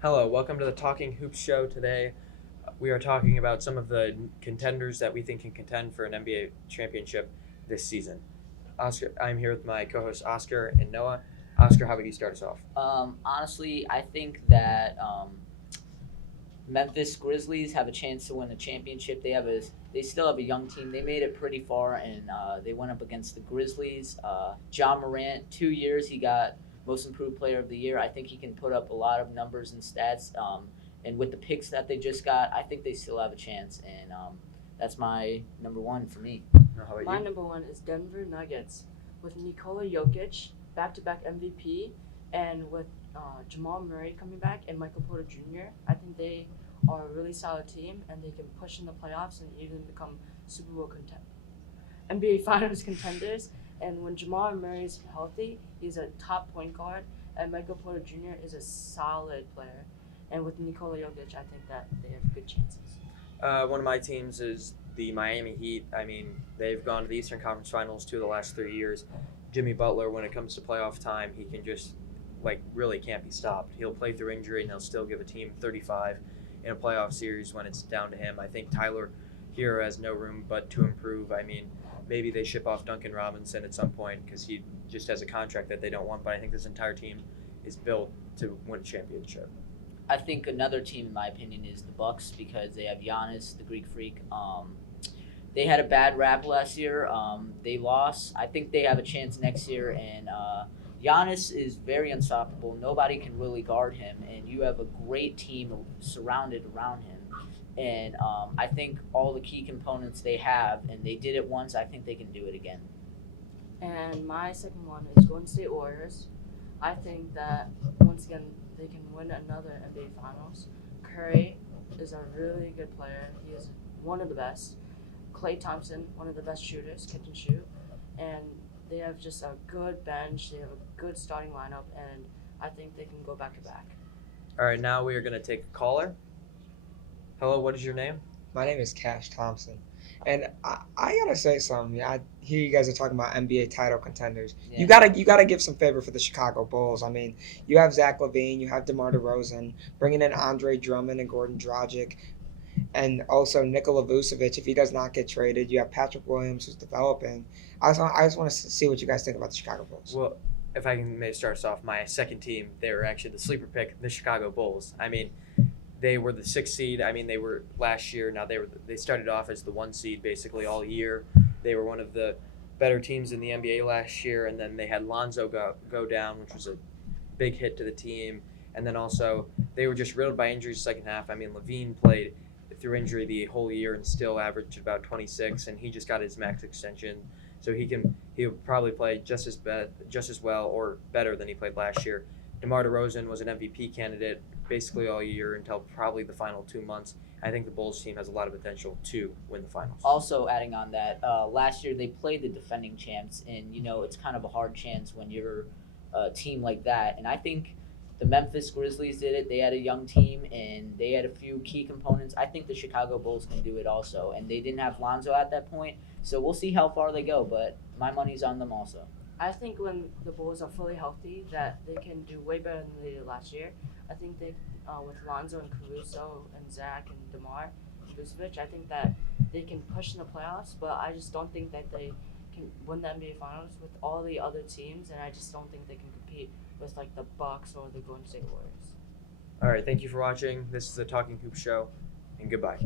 Hello, welcome to the Talking Hoops show. Today, we are talking about some of the contenders that we think can contend for an NBA championship this season. Oscar, I'm here with my co-hosts Oscar and Noah. Oscar, how about you start us off? Honestly, I think that Memphis Grizzlies have a chance to win a championship. They still have a young team. They made it pretty far, and they went up against the Grizzlies. John Morant, 2 years he got Most Improved Player of the Year. I think he can put up a lot of numbers and stats. And with the picks that they just got, I think they still have a chance. And that's my number one for me. How about My you? number one is Denver Nuggets with Nikola Jokic, back-to-back MVP, and with Jamal Murray coming back and Michael Porter Jr. I think they are a really solid team, and they can push in the playoffs and even become Super Bowl NBA Finals contenders. And when Jamal Murray is healthy, he's a top point guard, and Michael Porter Jr. is a solid player. And with Nikola Jokic, I think that they have good chances. One of my teams is the Miami Heat. I mean, they've gone to the Eastern Conference Finals 2 of the last 3 years. Jimmy Butler, when it comes to playoff time, he can just really can't be stopped. He'll play through injury and he'll still give a team 35 in a playoff series when it's down to him. I think Tyler Hero has no room but to improve. I mean, maybe they ship off Duncan Robinson at some point because he just has a contract that they don't want. But I think this entire team is built to win a championship. I think another team, in my opinion, is the Bucks because they have Giannis, the Greek Freak. They had a bad rap last year. They lost. I think they have a chance next year, and Giannis is very unstoppable. Nobody can really guard him, and you have a great team surrounded around him. And I think all the key components they have, and they did it once. I think they can do it again. And my second one is Golden State Warriors. I think that once again they can win another NBA Finals. Curry is a really good player. He is one of the best. Klay Thompson, one of the best shooters, catch and shoot. And they have just a good bench. They have a good starting lineup, and I think they can go back to back. All right, now we are going to take a caller. Hello, what is your name? My name is Cash Thompson, and I gotta say something. I hear you guys are talking about NBA title contenders. Yeah. You gotta give some favor for the Chicago Bulls. I mean, you have Zach LaVine, you have DeMar DeRozan, bringing in Andre Drummond and Gordon Dragic, and also Nikola Vucevic. If he does not get traded, you have Patrick Williams who's developing. I just want to see what you guys think about the Chicago Bulls. Well, if I can maybe start us off, my second team, they were actually the sleeper pick, the Chicago Bulls. I mean, they were the 6th seed. I mean, they were last year. Now they started off as the 1 seed basically all year. They were one of the better teams in the NBA last year, and then they had Lonzo go down, which was a big hit to the team. And then also they were just riddled by injuries second half. I mean, Levine played through injury the whole year and still averaged about 26, and he just got his max extension, so he'll probably play just as well or better than he played last year. DeMar DeRozan was an MVP candidate basically all year until probably the final 2 months. I think the Bulls team has a lot of potential to win the finals. Also, adding on that, last year they played the defending champs, and it's kind of a hard chance when you're a team like that. And I think the Memphis Grizzlies did it. They had a young team, and they had a few key components. I think the Chicago Bulls can do it also, and they didn't have Lonzo at that point, so we'll see how far they go. But my money's on them also. I think when the Bulls are fully healthy, that they can do way better than they did last year. I think they, with Lonzo and Caruso and Zach and DeMar and Vucevic, I think that they can push in the playoffs. But I just don't think that they can win the NBA Finals with all the other teams, and I just don't think they can compete with like the Bucks or the Golden State Warriors. All right, thank you for watching. This is the Talking Hoop Show, and goodbye.